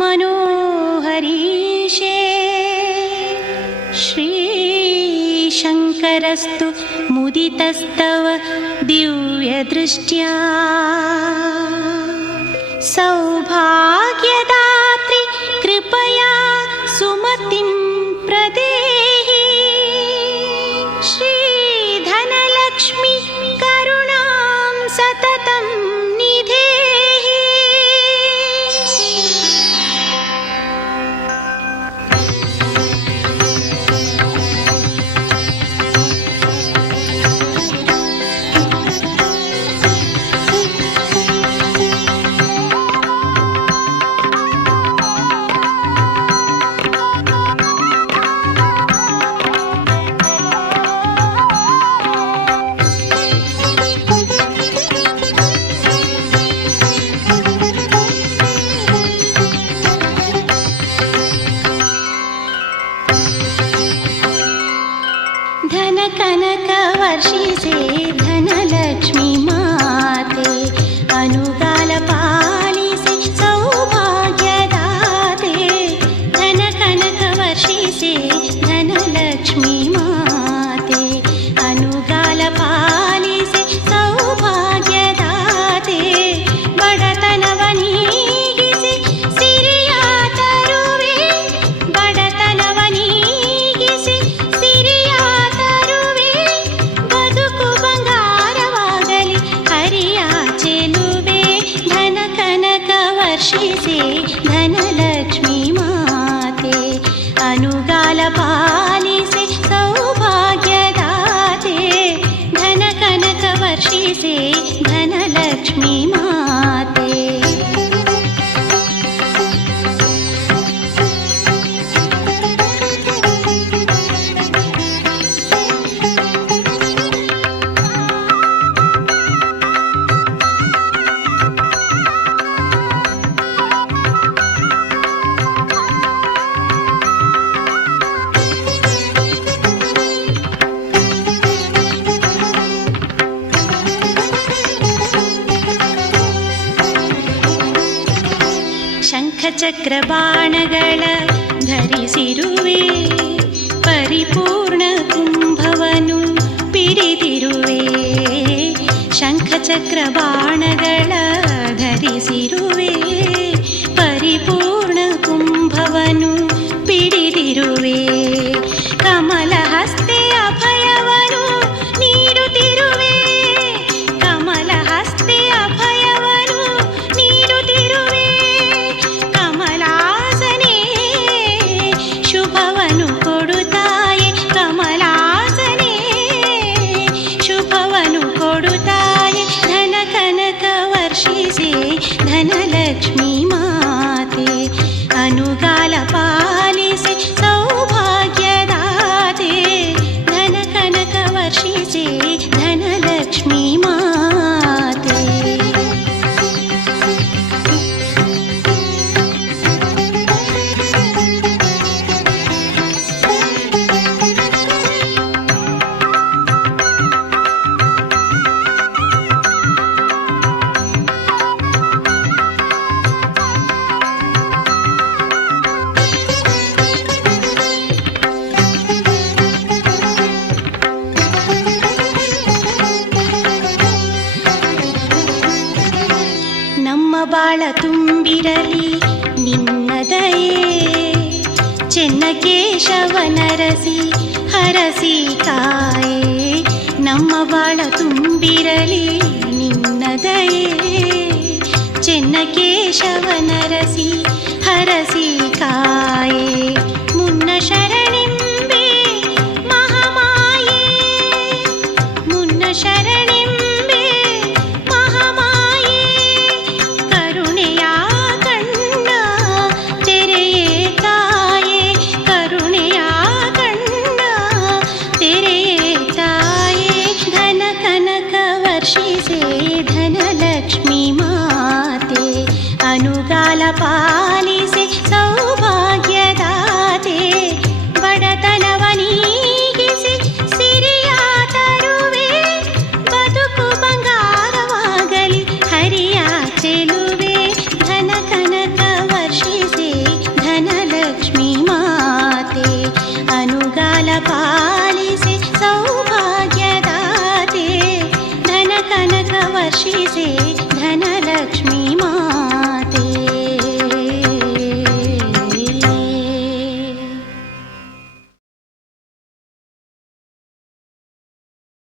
मनोहरीशे श्रीशङ्करस्तु मुदितस्तव दिव्यदृष्ट्या सौभाग्यदात्री कृपया सुमतिं प्रदेहि श्रीधनलक्ष्मी करुणां सततं निधेहि। धन कनक वर्षिसे धनलक्ष्मी माते अनुगाल पालिसे सौभाग्यदाते। धन कनक वर्षिसे धनलक्ष्मी माते अनुगाल पालिसे सौभाग्यदाते। बडतनव ನೀಗಿಸಿ ಸಿರಿಯ ತರುವೆ ಬಡತನವ ನೀಗಿಸಿ ಸಿರಿಯ ತರುವೆ ಬದುಕು ಬಂಗಾರವಾಗಲಿ ಹರಿಯ ಚೆಲುವೆ। ಧನ ಕನಕ ವರ್ಷಿಸೆ ಧನಲಕ್ಷ್ಮೀ ಮಾತೆ ಅನುಗಾಲ ಪಾಲಿಸೆ ಸೌಭಾಗ್ಯದಾತೆ। ಧನ ಕನಕ ವರ್ಷಿಸೆ ಧನಲಕ್ಷ್ಮೀ ಮಾತೆ। ಶಂಖಚಕ್ರ ಬಾಣಗಳ ಧರಿಸಿರುವೆ ಪರಿಪೂರ್ಣ ಕುಂಭವನು ಪಿಡಿದಿರುವೆ। ಶಂಖಚಕ್ರ ಬಾಣಗಳ ಧರಿಸಿರುವೆ ಪರಿಪೂರ್ಣ ಕುಂಭವನು ಪಿಡಿದಿರುವೆ। ಕಮಲ ಹಸ್ತೆ ಅಭಯವನು ನೀಡುತ್ತಿರುವೆ ಕಮಲ ಹಸ್ತೆ ಅಭಯವನು ನೀಡುತ್ತಿರುವೆ। ಕಮಲಾಸನೆ ಶುಭವನು ಕೊಡುತ್ತಾಯೆ ಕಮಲಾಸನೆ ಶುಭವನು ಕೊಡುತ್ತಾಯೆ। ಧನ ಕನಕ ವರ್ಷಿಸೆ ಧನಲಕ್ಷ್ಮೀ ಮಾತೆ ಅನುಗಾಲ ಪಾಲಿಸೆ ಸೌಭಾಗ್ಯದಾತೆ। ಧನ ಕನಕ ವರ್ಷಿಸೆ ಧನಲಕ್ಷ್ಮೀ ಮಾತೆ। ನಮ್ಮ ಬಾಳ ತುಂಬಿರಲಿ ನಿನ್ನ ದಯೆ ಚೆನ್ನಕೇಶವನರಸಿ ಹರಸಿ ಕಾಯೆ। ನಮ್ಮ ಬಾಳ ತುಂಬಿರಲಿ ನಿನ್ನ ದಯೆ ಚೆನ್ನಕೇಶವನರಸಿ ಹರಸಿ ಕಾಯೆ। ಮುನ್ನ ಶರಣಿ